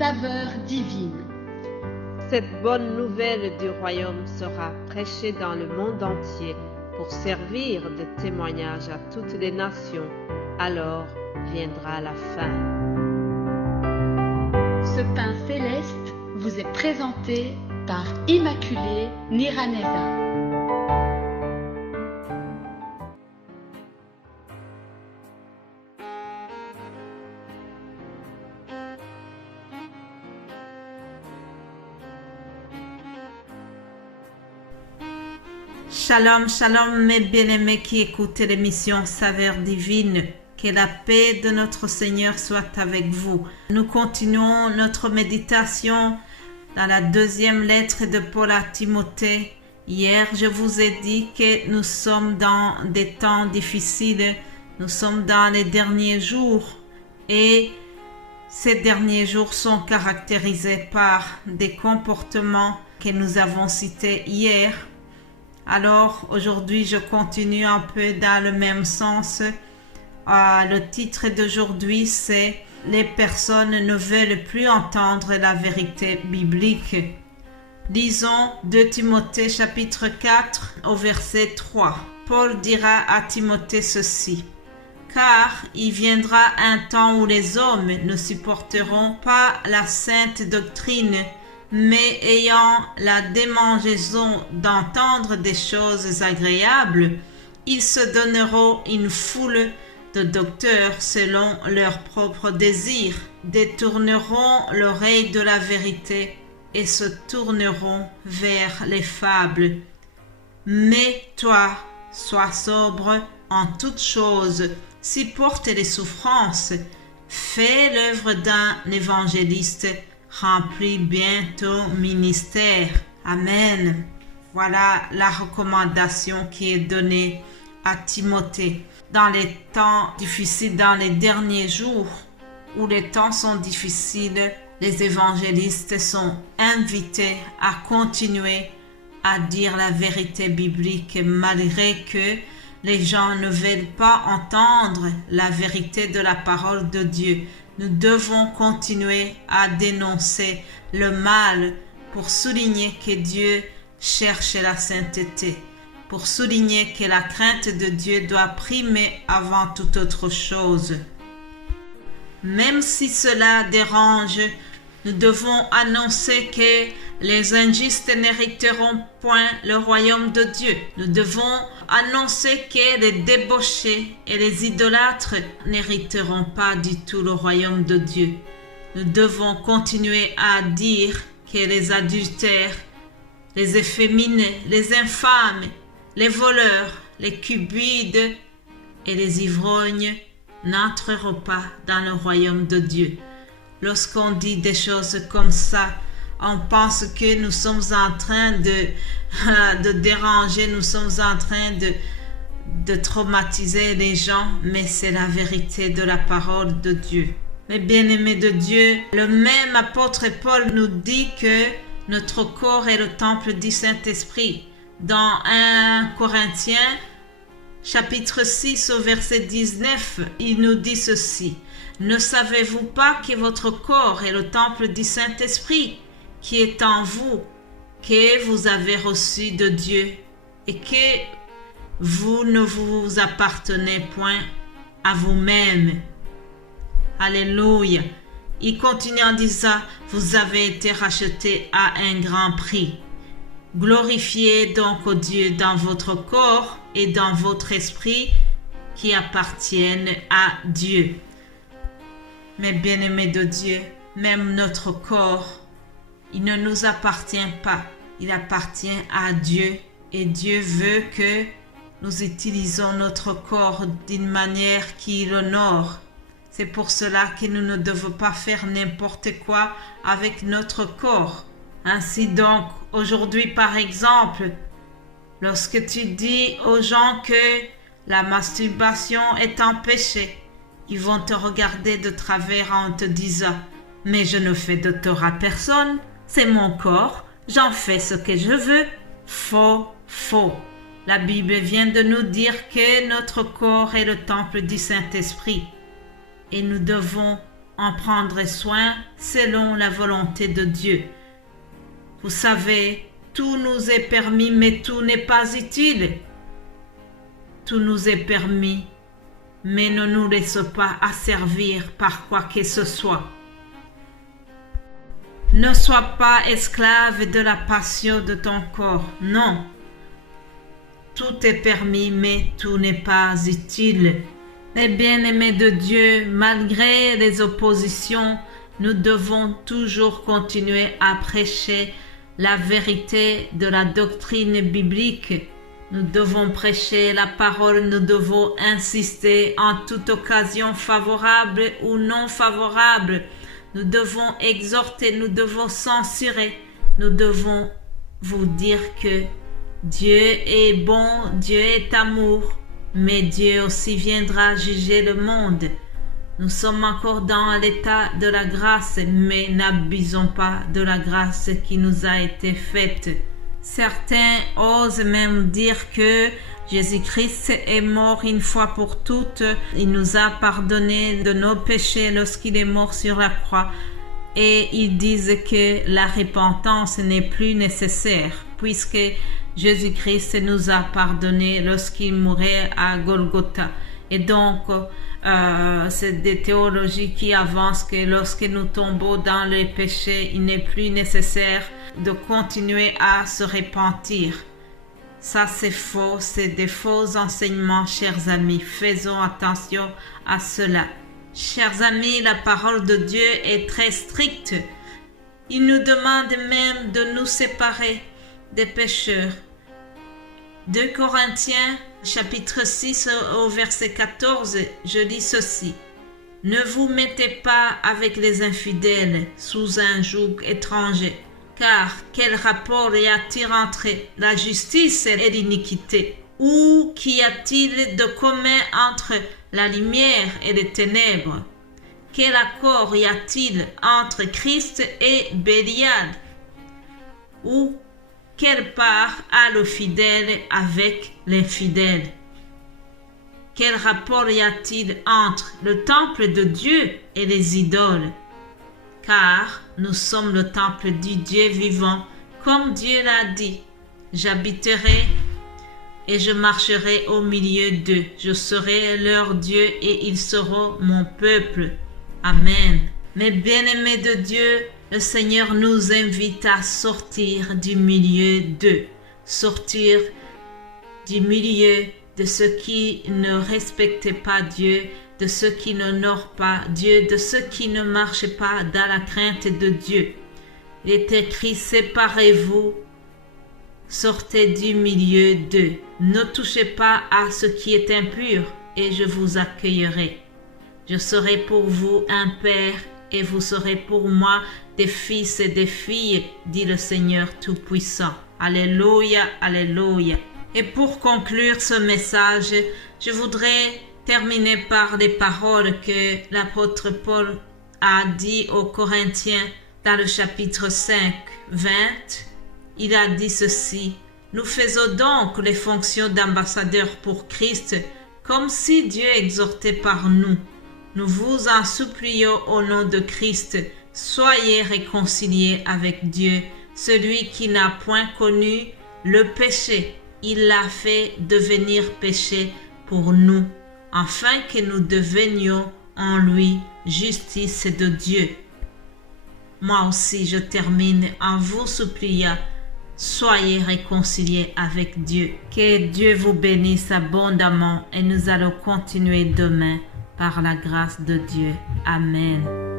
saveur divine. Cette bonne nouvelle du royaume sera prêchée dans le monde entier pour servir de témoignage à toutes les nations. Alors viendra la fin. Ce pain céleste vous est présenté par Immaculée Niraneza. Shalom, shalom mes bien-aimés qui écoutez l'émission Saveur divine. Que la paix de notre Seigneur soit avec vous. Nous continuons notre méditation dans la deuxième lettre de Paul à Timothée. Hier, je vous ai dit que nous sommes dans des temps difficiles. Nous sommes dans les derniers jours et ces derniers jours sont caractérisés par des comportements que nous avons cités hier. Alors, aujourd'hui, je continue un peu dans le même sens. Le titre d'aujourd'hui, c'est « Les personnes ne veulent plus entendre la vérité biblique ». Lisons 2 Timothée chapitre 4 au verset 3. Paul dira à Timothée ceci. « Car il viendra un temps où les hommes ne supporteront pas la sainte doctrine, mais ayant la démangeaison d'entendre des choses agréables, ils se donneront une foule de docteurs selon leurs propres désirs, détourneront l'oreille de la vérité et se tourneront vers les fables. Mais toi, sois sobre en toutes choses, supporte les souffrances, fais l'œuvre d'un évangéliste, remplis bien ton ministère. Amen. Voilà la recommandation qui est donnée à Timothée. Dans les temps difficiles, dans les derniers jours où les temps sont difficiles, les évangélistes sont invités à continuer à dire la vérité biblique malgré que les gens ne veulent pas entendre la vérité de la parole de Dieu. Nous devons continuer à dénoncer le mal pour souligner que Dieu cherche la sainteté, pour souligner que la crainte de Dieu doit primer avant toute autre chose. Même si cela dérange, nous devons annoncer que les injustes n'hériteront point le royaume de Dieu. Nous devons annoncer que les débauchés et les idolâtres n'hériteront pas du tout le royaume de Dieu. Nous devons continuer à dire que les adultères, les efféminés, les infâmes, les voleurs, les cupides et les ivrognes n'entreront pas dans le royaume de Dieu. Lorsqu'on dit des choses comme ça, on pense que nous sommes en train de déranger, nous sommes en train de traumatiser les gens, mais c'est la vérité de la parole de Dieu. Mais bien-aimés de Dieu, le même apôtre Paul nous dit que notre corps est le temple du Saint-Esprit. Dans 1 Corinthiens, chapitre 6 au verset 19, il nous dit ceci. « Ne savez-vous pas que votre corps est le temple du Saint-Esprit qui est en vous, que vous avez reçu de Dieu et que vous ne vous appartenez point à vous-même. » Alléluia. Il continue en disant, vous avez été rachetés à un grand prix. Glorifiez donc au Dieu dans votre corps et dans votre esprit qui appartiennent à Dieu. Mais bien-aimés de Dieu, même notre corps, il ne nous appartient pas. Il appartient à Dieu et Dieu veut que nous utilisons notre corps d'une manière qui l'honore. C'est pour cela que nous ne devons pas faire n'importe quoi avec notre corps. Ainsi donc, aujourd'hui par exemple, lorsque tu dis aux gens que la masturbation est un péché, ils vont te regarder de travers en te disant « Mais je ne fais de tort à personne, c'est mon corps, j'en fais ce que je veux. » Faux, faux. La Bible vient de nous dire que notre corps est le temple du Saint-Esprit et nous devons en prendre soin selon la volonté de Dieu. Vous savez, tout nous est permis, mais tout n'est pas utile. Tout nous est permis, mais ne nous laisse pas asservir par quoi que ce soit. Ne sois pas esclave de la passion de ton corps, non. Tout est permis, mais tout n'est pas utile. Les bien-aimés de Dieu, malgré les oppositions, nous devons toujours continuer à prêcher la vérité de la doctrine biblique. Nous devons prêcher la parole, nous devons insister en toute occasion favorable ou non favorable. Nous devons exhorter, nous devons censurer, nous devons vous dire que Dieu est bon, Dieu est amour, mais Dieu aussi viendra juger le monde. Nous sommes encore dans l'état de la grâce, mais n'abusons pas de la grâce qui nous a été faite. Certains osent même dire que Jésus-Christ est mort une fois pour toutes. Il nous a pardonné de nos péchés lorsqu'il est mort sur la croix. Et ils disent que la repentance n'est plus nécessaire puisque Jésus-Christ nous a pardonné lorsqu'il mourait à Golgotha. Et donc, c'est des théologies qui avancent que lorsque nous tombons dans les péchés, il n'est plus nécessaire de continuer à se repentir. Ça, c'est faux, c'est des faux enseignements, chers amis. Faisons attention à cela. Chers amis, la parole de Dieu est très stricte. Il nous demande même de nous séparer des pécheurs. 2 Corinthiens, chapitre 6, au verset 14, je lis ceci. « Ne vous mettez pas avec les infidèles sous un joug étranger, car quel rapport y a-t-il entre la justice et l'iniquité? Ou qu'y a-t-il de commun entre la lumière et les ténèbres? Quel accord y a-t-il entre Christ et Bélial? Ou quelle part a le fidèle avec l'infidèle? Quel rapport y a-t-il entre le temple de Dieu et les idoles? Car nous sommes le temple du Dieu vivant, comme Dieu l'a dit. J'habiterai et je marcherai au milieu d'eux. Je serai leur Dieu et ils seront mon peuple. Amen. Mes bien-aimés de Dieu, le Seigneur nous invite à sortir du milieu d'eux, sortir du milieu de ceux qui ne respectent pas Dieu, de ceux qui n'honorent pas Dieu, de ceux qui ne marchent pas dans la crainte de Dieu. Il est écrit, séparez-vous, sortez du milieu d'eux. Ne touchez pas à ce qui est impur et je vous accueillerai. Je serai pour vous un père et vous serez pour moi des fils et des filles, dit le Seigneur Tout-Puissant. Alléluia, alléluia. Et pour conclure ce message, je voudrais terminer par les paroles que l'apôtre Paul a dit aux Corinthiens dans le chapitre 5, 20. Il a dit ceci: « Nous faisons donc les fonctions d'ambassadeurs pour Christ, comme si Dieu exhortait par nous. Nous vous en supplions au nom de Christ, soyez réconciliés avec Dieu. Celui qui n'a point connu le péché, il l'a fait devenir péché pour nous, afin que nous devenions en lui justice de Dieu. » Moi aussi, je termine en vous suppliant, soyez réconciliés avec Dieu. Que Dieu vous bénisse abondamment et nous allons continuer demain par la grâce de Dieu. Amen.